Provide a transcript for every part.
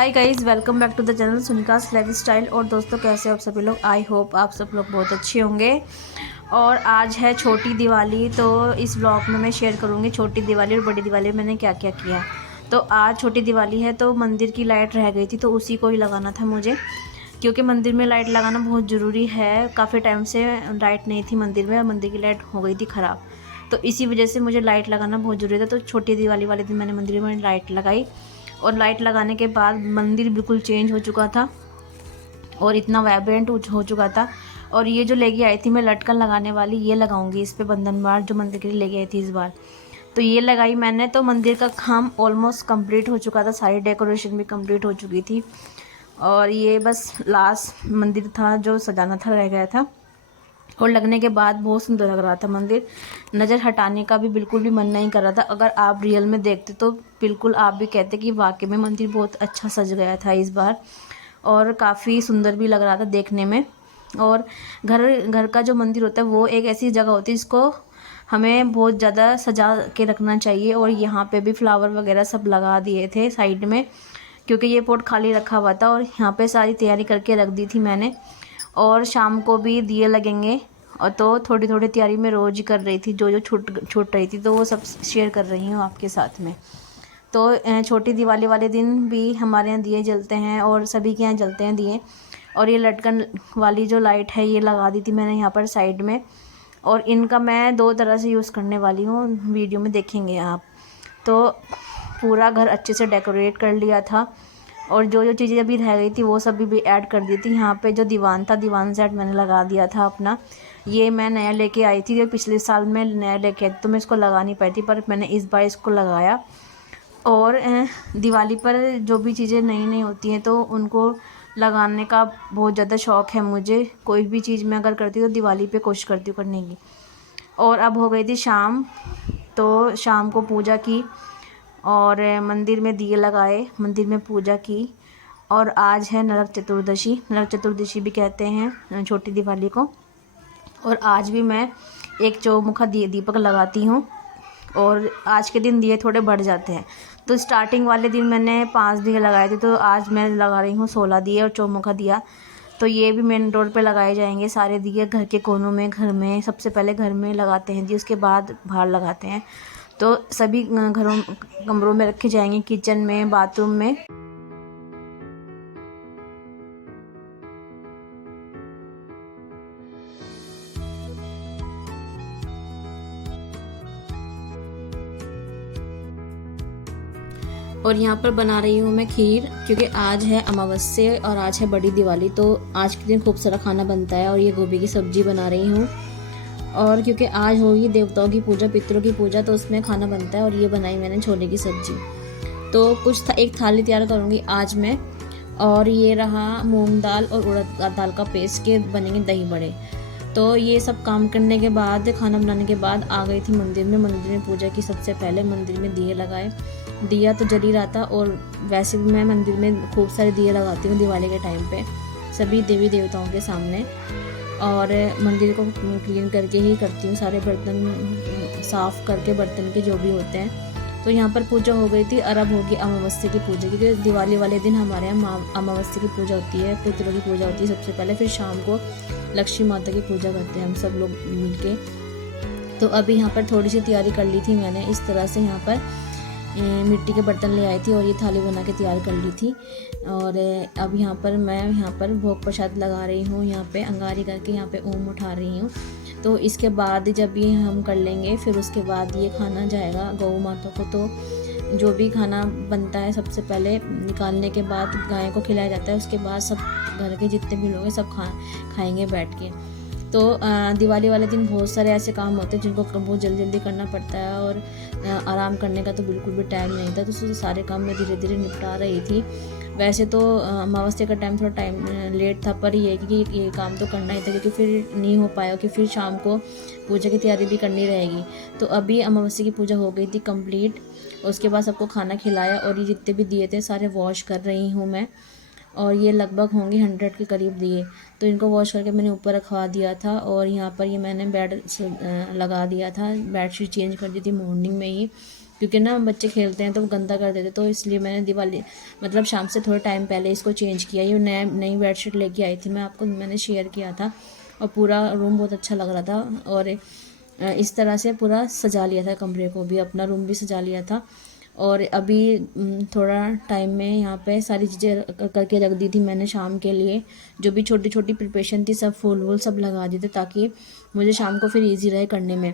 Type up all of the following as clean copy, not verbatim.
Hi guys, welcome back to the channel सुनिकास lifestyle. और दोस्तों, कैसे हो आप सभी लोग। आई होप आप सब लोग बहुत अच्छे होंगे। और आज है छोटी दिवाली, तो इस ब्लॉग में मैं शेयर करूँगी छोटी दिवाली और बड़ी दिवाली में मैंने क्या क्या किया। तो आज छोटी दिवाली है, तो मंदिर की लाइट रह गई थी, तो उसी को ही लगाना था मुझे, क्योंकि मंदिर में लाइट लगाना बहुत ज़रूरी है। काफ़ी टाइम से लाइट नहीं थी मंदिर में और मंदिर की लाइट हो गई थी ख़राब, तो इसी वजह से मुझे लाइट लगाना बहुत ज़रूरी था। तो छोटी दिवाली वाले दिन मैंने मंदिर में लाइट लगाई, और लाइट लगाने के बाद मंदिर बिल्कुल चेंज हो चुका था और इतना वाइब्रेंट हो चुका था। और ये जो लेके आई थी मैं लटकन लगाने वाली, ये लगाऊंगी इस पे बंधन बार, जो मंदिर के लिए लेके आई थी इस बार, तो ये लगाई मैंने। तो मंदिर का काम ऑलमोस्ट कंप्लीट हो चुका था, सारी डेकोरेशन भी कंप्लीट हो चुकी थी, और ये बस लास्ट मंदिर था जो सजाना था रह गया था। और लगने के बाद बहुत सुंदर लग रहा था मंदिर, नज़र हटाने का भी बिल्कुल भी मन नहीं कर रहा था। अगर आप रियल में देखते तो बिल्कुल आप भी कहते कि वाकई में मंदिर बहुत अच्छा सज गया था इस बार, और काफ़ी सुंदर भी लग रहा था देखने में। और घर घर का जो मंदिर होता है वो एक ऐसी जगह होती है जिसको हमें बहुत ज़्यादा सजा के रखना चाहिए। और यहाँ पे भी फ्लावर वगैरह सब लगा दिए थे साइड में, क्योंकि ये पोट खाली रखा हुआ था, और यहाँ पे सारी तैयारी करके रख दी थी मैंने। और शाम को भी दिए लगेंगे, और तो थोड़ी थोड़ी तैयारी मैं रोज़ ही कर रही थी, जो जो छूट रही थी तो वो सब शेयर कर रही हूँ आपके साथ में। तो छोटी दिवाली वाले दिन भी हमारे यहाँ दिए जलते हैं, और सभी के यहाँ जलते हैं दिए। और ये लटकन वाली जो लाइट है ये लगा दी थी मैंने यहाँ पर साइड में, और इनका मैं दो तरह से यूज़ करने वाली हूँ, वीडियो में देखेंगे आप। तो पूरा घर अच्छे से डेकोरेट कर लिया था, और जो जो चीज़ें अभी रह गई थी वो सब भी ऐड कर दी थी। यहाँ पे जो दीवान था, दीवान सेट मैंने लगा दिया था अपना, ये मैं नया लेके आई थी, जो पिछले साल में नया लेके आई थी, तो मैं इसको लगा नहीं पाई थी, पर मैंने इस बार इसको लगाया। और दिवाली पर जो भी चीज़ें नई नई होती हैं तो उनको लगाने का बहुत ज़्यादा शौक़ है मुझे। कोई भी चीज़ मैं अगर करती हूँ तो दिवाली पे कोशिश करती हूँ करने की। और अब हो गई थी शाम, तो शाम को पूजा की, और मंदिर में दिए लगाए, मंदिर में पूजा की। और आज है नरक चतुर्दशी, नरक चतुर्दशी भी कहते हैं छोटी दिवाली को। और आज भी मैं एक चौमुखा दीपक लगाती हूँ, और आज के दिन दिए थोड़े बढ़ जाते हैं। तो स्टार्टिंग वाले दिन मैंने 5 दिए लगाए थे, तो आज मैं लगा रही हूँ 16 दिए और चौमुखा दिया। तो ये भी मेन डोर पे लगाए जाएंगे सारे दिए, घर के कोनों में, घर में सबसे पहले घर में लगाते हैं दिए, उसके बाद बाहर लगाते हैं। तो सभी घरों कमरों में रखे जाएंगे, किचन में, बाथरूम में। और यहाँ पर बना रही हूँ मैं खीर, क्योंकि आज है अमावस्या और आज है बड़ी दिवाली, तो आज के दिन खूब सारा खाना बनता है। और ये गोभी की सब्ज़ी बना रही हूँ, और क्योंकि आज होगी देवताओं की पूजा, पितरों की पूजा, तो उसमें खाना बनता है। और ये बनाई मैंने छोले की सब्ज़ी। तो एक थाली तैयार करूँगी आज मैं। और ये रहा मूंग दाल और उड़द दाल का पेस्ट के बनेंगे दही बड़े। तो ये सब काम करने के बाद, खाना बनाने के बाद आ गई थी मंदिर में। मंदिर में पूजा की, सबसे पहले मंदिर में दिए लगाए। दिया तो जल ही रहा था, और वैसे भी मैं मंदिर में खूब सारे दिए लगाती हूँ दिवाली के टाइम पे, सभी देवी देवताओं के सामने। और मंदिर को क्लीन करके ही करती हूँ, सारे बर्तन साफ़ करके, बर्तन के जो भी होते हैं। तो यहाँ पर पूजा हो गई थी, और अब होगी अमावस्या की पूजा, क्योंकि दिवाली वाले दिन हमारे यहाँ अमावस्या की पूजा होती है, पितरों की पूजा होती है सबसे पहले, फिर शाम को लक्ष्मी माता की पूजा करते हैं हम सब लोग मिलके। तो अभी यहाँ पर थोड़ी सी तैयारी कर ली थी मैंने, इस तरह से यहाँ पर मिट्टी के बर्तन ले आई थी, और ये थाली बना के तैयार कर ली थी। और अब यहाँ पर मैं भोग प्रसाद लगा रही हूँ, यहाँ पे अंगारी करके यहाँ पे ओम उठा रही हूँ। तो इसके बाद जब ये हम कर लेंगे, फिर उसके बाद ये खाना जाएगा गौ माता को। तो जो भी खाना बनता है सबसे पहले निकालने के बाद गाय को खिलाया जाता है, उसके बाद सब घर के जितने भी लोग हैं सब खाएंगे बैठ के। तो दिवाली वाले दिन बहुत सारे ऐसे काम होते हैं जिनको बहुत जल्दी जल्दी करना पड़ता है, और आराम करने का तो बिल्कुल भी टाइम नहीं था। तो सारे काम मैं धीरे धीरे निपटा रही थी। वैसे तो अमावस्या का टाइम थोड़ा टाइम लेट था, पर ये कि ये काम तो करना ही था, क्योंकि फिर नहीं हो पाया कि फिर शाम को पूजा की तैयारी भी करनी रहेगी। तो अभी अमावस्या की पूजा हो गई थी कंप्लीट, उसके बाद सबको खाना खिलाया, और ये जितने भी दिए थे सारे वॉश कर रही हूँ मैं। और ये लगभग होंगे 100 के करीब दिए, तो इनको वॉश करके मैंने ऊपर रखवा दिया था। और यहाँ पर ये मैंने बेड लगा दिया था, बेडशीट चेंज कर दी थी मॉर्निंग में ही। क्योंकि ना बच्चे खेलते हैं तो वो गंदा कर देते, तो इसलिए मैंने दिवाली मतलब शाम से थोड़े टाइम पहले इसको चेंज किया। ये नई बेडशीट लेके आई थी, मैंने शेयर किया था, और पूरा रूम बहुत अच्छा लग रहा था। और इस तरह से पूरा सजा लिया था, कमरे को भी, अपना रूम भी सजा लिया था। और अभी थोड़ा टाइम में यहाँ पे सारी चीज़ें करके रख दी थी मैंने शाम के लिए। जो भी छोटी छोटी प्रिपरेशन थी सब फूल वूल सब लगा दिए थे, ताकि मुझे शाम को फिर इजी रहे करने में।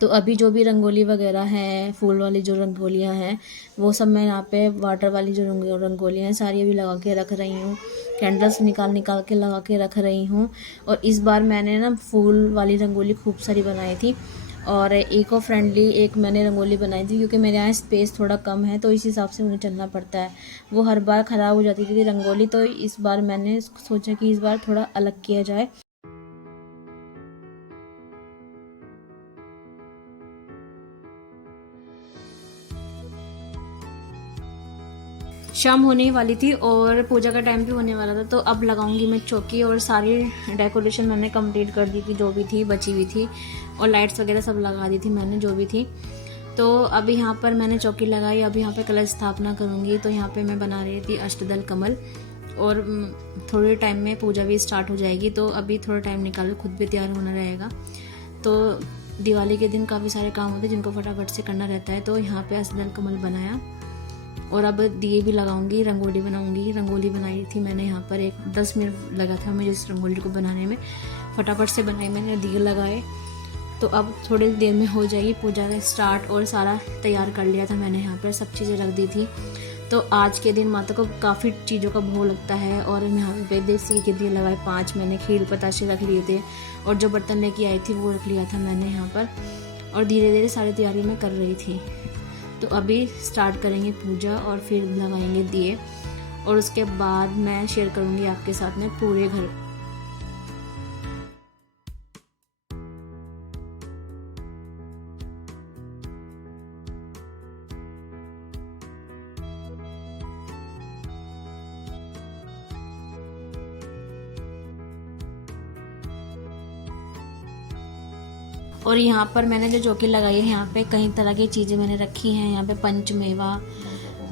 तो अभी जो भी रंगोली वगैरह हैं, फूल वाली जो रंगोलियाँ हैं, वो सब मैं यहाँ पे वाटर वाली जो रंगोलियाँ हैं सारी अभी लगा के रख रही हूँ। कैंडल्स निकाल निकाल के लगा के रख रही हूँ। और इस बार मैंने ना फूल वाली रंगोली खूब सारी बनाई थी, और इको फ्रेंडली एक मैंने रंगोली बनाई थी, क्योंकि मेरे यहाँ स्पेस थोड़ा कम है, तो इस हिसाब से मुझे चलना पड़ता है। वो हर बार ख़राब हो जाती थी रंगोली, तो इस बार मैंने सोचा कि इस बार थोड़ा अलग किया जाए। शाम होने ही वाली थी और पूजा का टाइम भी होने वाला था, तो अब लगाऊंगी मैं चौकी। और सारी डेकोरेशन मैंने कंप्लीट कर दी थी, जो भी थी बची हुई थी, और लाइट्स वगैरह सब लगा दी थी मैंने जो भी थी। तो अभी यहाँ पर मैंने चौकी लगाई, अभी यहाँ पे कलश स्थापना करूँगी। तो यहाँ पे मैं बना रही थी अष्टदल कमल, और थोड़े टाइम में पूजा भी स्टार्ट हो जाएगी, तो अभी थोड़ा टाइम निकालो, खुद भी तैयार होना रहेगा। तो दिवाली के दिन काफ़ी सारे काम होते हैं जिनको फटाफट से करना रहता है। तो यहाँ पे अष्टदल कमल बनाया, और अब दिए भी लगाऊंगी, रंगोली बनाऊंगी। रंगोली बनाई थी मैंने यहाँ पर, 10 मिनट लगा था मुझे इस रंगोली को बनाने में, फटाफट से बनाई मैंने, दिए लगाए। तो अब थोड़ी देर में हो जाएगी पूजा का स्टार्ट, और सारा तैयार कर लिया था मैंने, यहाँ पर सब चीज़ें रख दी थी। तो आज के दिन माता को काफ़ी चीज़ों का भोग लगता है, और यहाँ पे देसी के दिए लगाए 5 मैंने, खीर पताशे रख लिए थे, और जो बर्तन लेके आई थी वो रख लिया था मैंने यहाँ पर। और धीरे धीरे सारी तैयारी मैं कर रही थी। तो अभी स्टार्ट करेंगे पूजा, और फिर लगाएंगे दिए, और उसके बाद मैं शेयर करूँगी आपके साथ में पूरे घर। और यहाँ पर मैंने जो चौकी लगाई है, यहाँ पे कई तरह की चीज़ें मैंने रखी हैं। यहाँ पे पंचमेवा,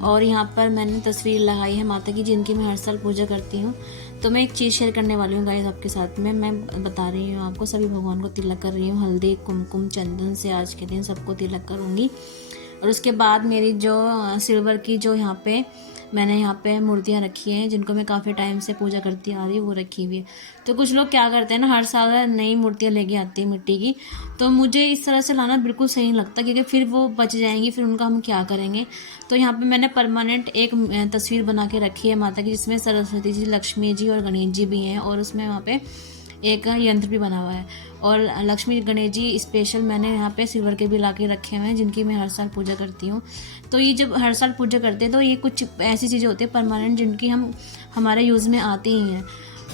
और यहाँ पर मैंने तस्वीर लगाई है माता की, जिनकी मैं हर साल पूजा करती हूँ। तो मैं एक चीज़ शेयर करने वाली हूँ गाइस आपके साथ में। मैं बता रही हूँ आपको, सभी भगवान को तिलक कर रही हूँ, हल्दी कुमकुम चंदन से आज के दिन सबको तिलक करूँगी। और उसके बाद मेरी जो सिल्वर की जो यहाँ पे मैंने यहाँ पे मूर्तियाँ रखी हैं, जिनको मैं काफ़ी टाइम से पूजा करती आ रही हूँ, वो रखी हुई है। तो कुछ लोग क्या करते हैं ना, हर साल नई मूर्तियाँ लेके आती हैं मिट्टी की। तो मुझे इस तरह से लाना बिल्कुल सही नहीं लगता, क्योंकि फिर वो बच जाएंगी, फिर उनका हम क्या करेंगे। तो यहाँ पे मैंने परमानेंट एक तस्वीर बना के रखी है माता की, जिसमें सरस्वती जी, लक्ष्मी जी और गणेश जी भी हैं, और उसमें वहाँ पे एक यंत्र भी बना हुआ है। और लक्ष्मी गणेश जी स्पेशल मैंने यहाँ पे सिल्वर के भी ला के रखे हुए हैं, जिनकी मैं हर साल पूजा करती हूँ। तो ये जब हर साल पूजा करते हैं, तो ये कुछ ऐसी चीज़ें होती हैं परमानेंट, जिनकी हम हमारे यूज़ में आती ही हैं।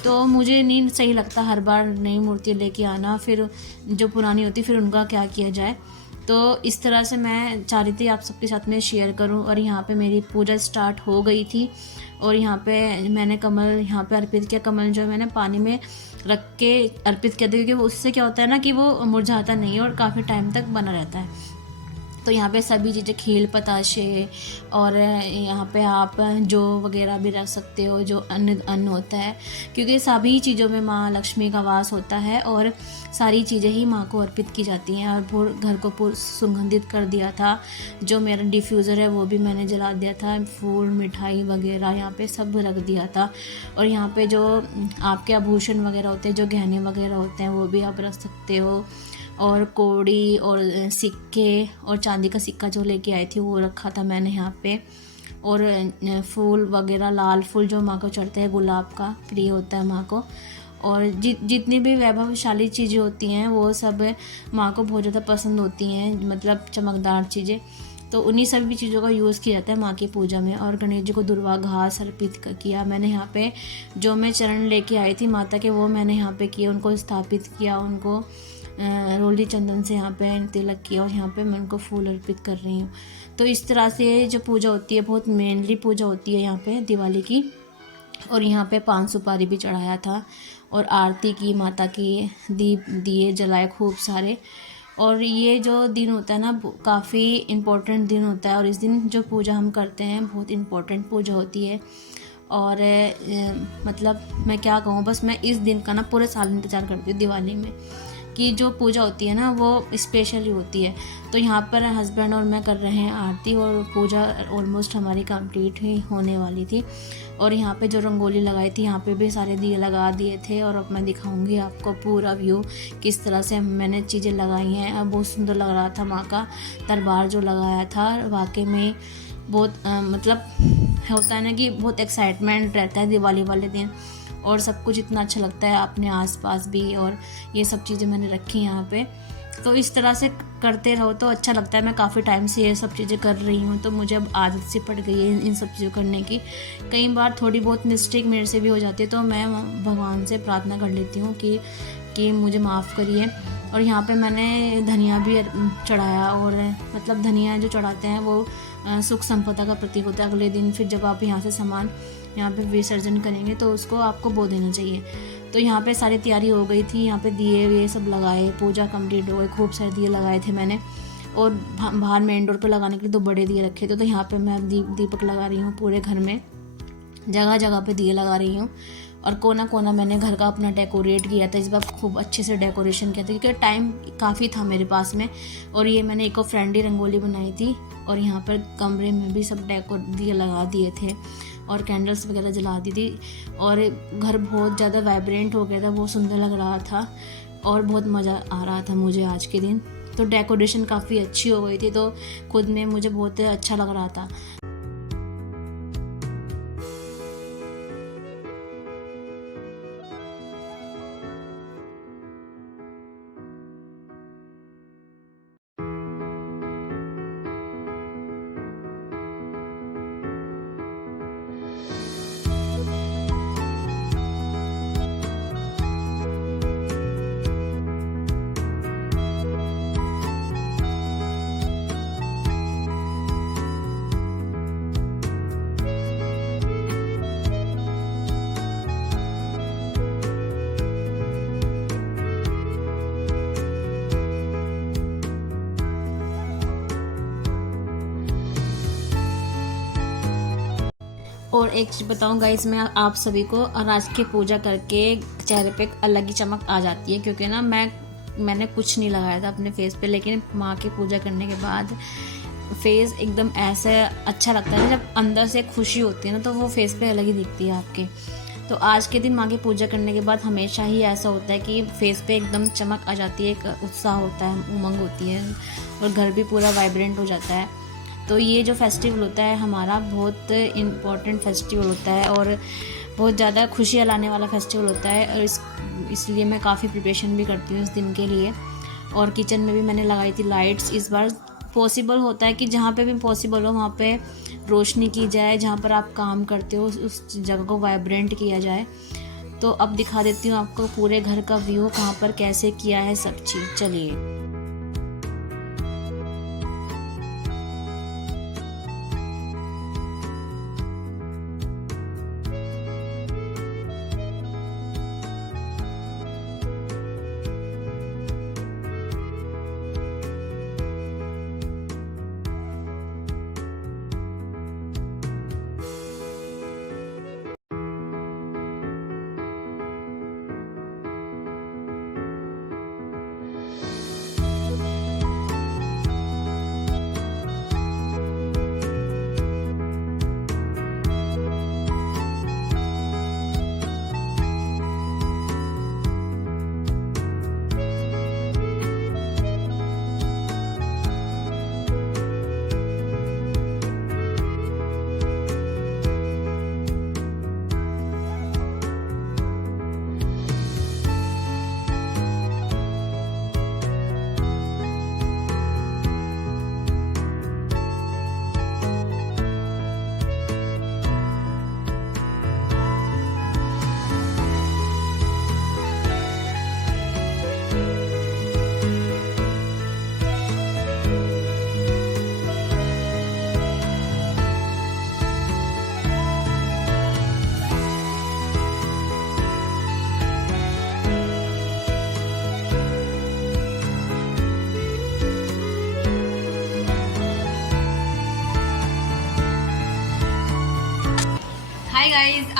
तो मुझे नहीं सही लगता हर बार नई मूर्ति लेके आना, फिर जो पुरानी होती फिर उनका क्या किया जाए। तो इस तरह से मैं चाह रही थी आप सबके साथ में शेयर करूं। और यहाँ पे मेरी पूजा स्टार्ट हो गई थी, और यहाँ पे मैंने कमल यहाँ पे अर्पित किया। कमल जो मैंने पानी में रख के अर्पित किया था, क्योंकि उससे क्या होता है ना कि वो मुरझाता नहीं है और काफ़ी टाइम तक बना रहता है। तो यहाँ पे सभी चीज़ें, खील पताशे, और यहाँ पे आप जो वगैरह भी रख सकते हो, जो अन्न होता है, क्योंकि सभी चीज़ों में माँ लक्ष्मी का वास होता है, और सारी चीज़ें ही माँ को अर्पित की जाती हैं। और घर को पूरा सुगंधित कर दिया था। जो मेरा डिफ्यूज़र है वो भी मैंने जला दिया था, फूल मिठाई वगैरह यहाँ पे सब रख दिया था। और यहाँ पे जो आपके आभूषण वगैरह होते हैं, जो गहने वगैरह होते हैं, वो भी आप रख सकते हो। और कौड़ी और सिक्के, और चांदी का सिक्का जो लेके आई थी वो रखा था मैंने यहाँ पे। और फूल वगैरह, लाल फूल जो माँ को चढ़ते हैं, गुलाब का प्रिय होता है माँ को। और जितनी भी वैभवशाली चीज़ें होती हैं वो सब माँ को बहुत ज़्यादा पसंद होती हैं, मतलब चमकदार चीज़ें। तो उन्हीं सभी चीज़ों का यूज़ किया जाता है माँ की पूजा में। और गणेश जी को दुर्वा घास अर्पित किया मैंने यहाँ पे। जो मैं चरण लेके आई थी माता के, वो मैंने यहाँ पे किए, उनको स्थापित किया, उनको रोली चंदन से यहाँ पे तिलक किया, और यहाँ पे मैं उनको फूल अर्पित कर रही हूँ। तो इस तरह से जो पूजा होती है, बहुत मेनली पूजा होती है यहाँ पे दिवाली की। और यहाँ पे 5 सुपारी भी चढ़ाया था, और आरती की माता की, दीप दिए जलाए खूब सारे। और ये जो दिन होता है ना काफ़ी इम्पोर्टेंट दिन होता है, और इस दिन जो पूजा हम करते हैं बहुत इम्पोर्टेंट पूजा होती है। और मतलब मैं क्या कहूँ, बस मैं इस दिन का ना पूरे साल इंतज़ार करती हूँ दिवाली में, कि जो पूजा होती है ना वो स्पेशली होती है। तो यहाँ पर हस्बैंड और मैं कर रहे हैं आरती, और पूजा ऑलमोस्ट हमारी कंप्लीट ही होने वाली थी। और यहाँ पे जो रंगोली लगाई थी यहाँ पे भी सारे दिए लगा दिए थे, और अब मैं दिखाऊंगी आपको पूरा व्यू किस तरह से मैंने चीज़ें लगाई हैं। अब बहुत सुंदर लग रहा था, माँ का दरबार जो लगाया था वाकई में बहुत मतलब होता है ना कि बहुत एक्साइटमेंट रहता है दिवाली वाले दिन, और सब कुछ इतना अच्छा लगता है अपने आसपास भी। और ये सब चीज़ें मैंने रखी यहाँ पे, तो इस तरह से करते रहो तो अच्छा लगता है। मैं काफ़ी टाइम से ये सब चीज़ें कर रही हूँ, तो मुझे अब आदत सी पड़ गई है इन सब चीज़ों करने की। कई बार थोड़ी बहुत मिस्टेक मेरे से भी हो जाती है, तो मैं भगवान से प्रार्थना कर लेती हूँ कि मुझे माफ़ करिए। और यहाँ पे मैंने धनिया भी चढ़ाया, और मतलब धनिया जो चढ़ाते हैं वो सुख संपदा का प्रतीक होता है। अगले दिन फिर जब आप यहाँ से सामान यहाँ पे विसर्जन करेंगे तो उसको आपको बो देना चाहिए। तो यहाँ पे सारी तैयारी हो गई थी, यहाँ पे दिए ये सब लगाए, पूजा कंप्लीट हो गई, खूब सारे दिए लगाए थे मैंने। और बाहर मेन डोर पे लगाने के लिए 2 बड़े दिए रखे थे, तो यहाँ पे मैं दीपक लगा रही हूँ पूरे घर में, जगह जगह पे दिए लगा रही हूँ। और कोना कोना मैंने घर का अपना डेकोरेट किया था, इस बार खूब अच्छे से डेकोरेशन किया था क्योंकि टाइम काफ़ी था मेरे पास में। और ये मैंने इको फ्रेंडली रंगोली बनाई थी, और यहाँ पर कमरे में भी सब दिए लगा दिए थे, और कैंडल्स वगैरह जला दी थी। और घर बहुत ज़्यादा वाइब्रेंट हो गया था, बहुत सुंदर लग रहा था, और बहुत मज़ा आ रहा था मुझे आज के दिन। तो डेकोरेशन काफ़ी अच्छी हो गई थी, तो खुद में मुझे बहुत अच्छा लग रहा था। और एक चीज़ बताऊँ गाइस, मैं आप सभी को, और आज की पूजा करके चेहरे पे अलग ही चमक आ जाती है, क्योंकि ना मैंने कुछ नहीं लगाया था अपने फेस पे, लेकिन माँ की पूजा करने के बाद फेस एकदम ऐसे अच्छा लगता है। जब अंदर से खुशी होती है ना तो वो फेस पे अलग ही दिखती है आपके। तो आज के दिन माँ की पूजा करने के बाद हमेशा ही ऐसा होता है कि फेस पे एकदम चमक आ जाती है, एक उत्साह होता है, उमंग होती है, और घर भी पूरा वाइब्रेंट हो जाता है। तो ये जो फेस्टिवल होता है हमारा बहुत इम्पोर्टेंट फेस्टिवल होता है, और बहुत ज़्यादा खुशियाँ लाने वाला फेस्टिवल होता है, और इसलिए मैं काफ़ी प्रिपरेशन भी करती हूँ इस दिन के लिए। और किचन में भी मैंने लगाई थी लाइट्स। इस बार पॉसिबल होता है कि जहाँ पे भी पॉसिबल हो वहाँ पे रोशनी की जाए, जहाँ पर आप काम करते हो उस जगह को वाइब्रेंट किया जाए। तो अब दिखा देती हूँ आपको पूरे घर का व्यू, कहाँ पर कैसे किया है सब चीज़। चलिए।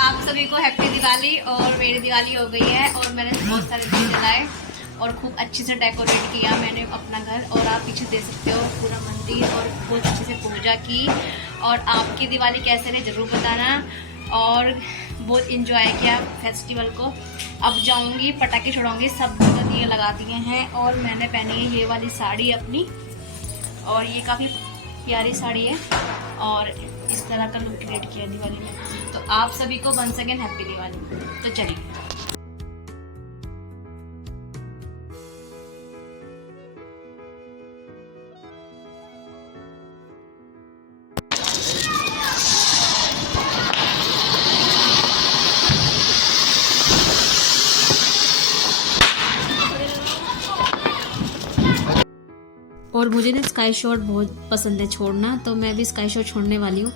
आप सभी को हैप्पी दिवाली। और मेरी दिवाली हो गई है और मैंने बहुत सारे दिए जलाए और खूब अच्छे से डेकोरेट किया मैंने अपना घर। और आप पीछे देख सकते हो पूरा मंदिर और बहुत अच्छे से पूजा की। और आपकी दिवाली कैसे रही ज़रूर बताना। और बहुत इंजॉय किया फेस्टिवल को। अब जाऊंगी पटाखे छुड़ाऊंगी, सब जगह दिए लगा दिए हैं। और मैंने पहनी है ये वाली साड़ी अपनी, और ये काफ़ी प्यारी साड़ी है और इस तरह का लुक क्रिएट किया दिवाली में। तो आप सभी को वंस अगेन हैप्पी दिवाली। तो चलिए और मुझे ना स्काई शॉट बहुत पसंद है छोड़ना, तो मैं भी स्काई शॉट छोड़ने वाली हूँ।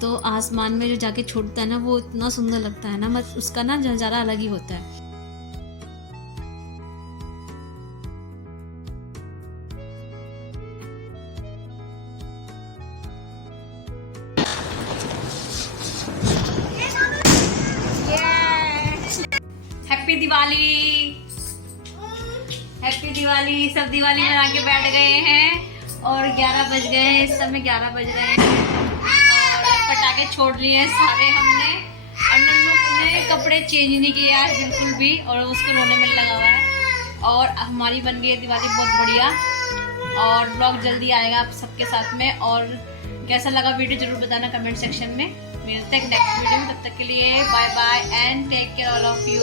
तो आसमान में जो जाके छोड़ता है ना वो इतना सुंदर लगता है ना, मत उसका ना नज़ारा अलग ही होता है। Happy Diwali, happy Diwali. सब दिवाली मना के बैठ गए हैं और 11 बज गए हैं, इस समय 11 बज रहे हैं और पटाखे छोड़ लिए सारे हमने। और नन्नू ने कपड़े चेंज नहीं किए आज बिल्कुल भी और उसको रोने में लगा हुआ है। और हमारी बन गई है दिवाली बहुत बढ़िया। और ब्लॉग जल्दी आएगा आप सबके साथ में। और कैसा लगा वीडियो जरूर बताना कमेंट सेक्शन में। मिलते हैं नेक्स्ट वीडियो में, तब तक के लिए bye bye and take care all of you.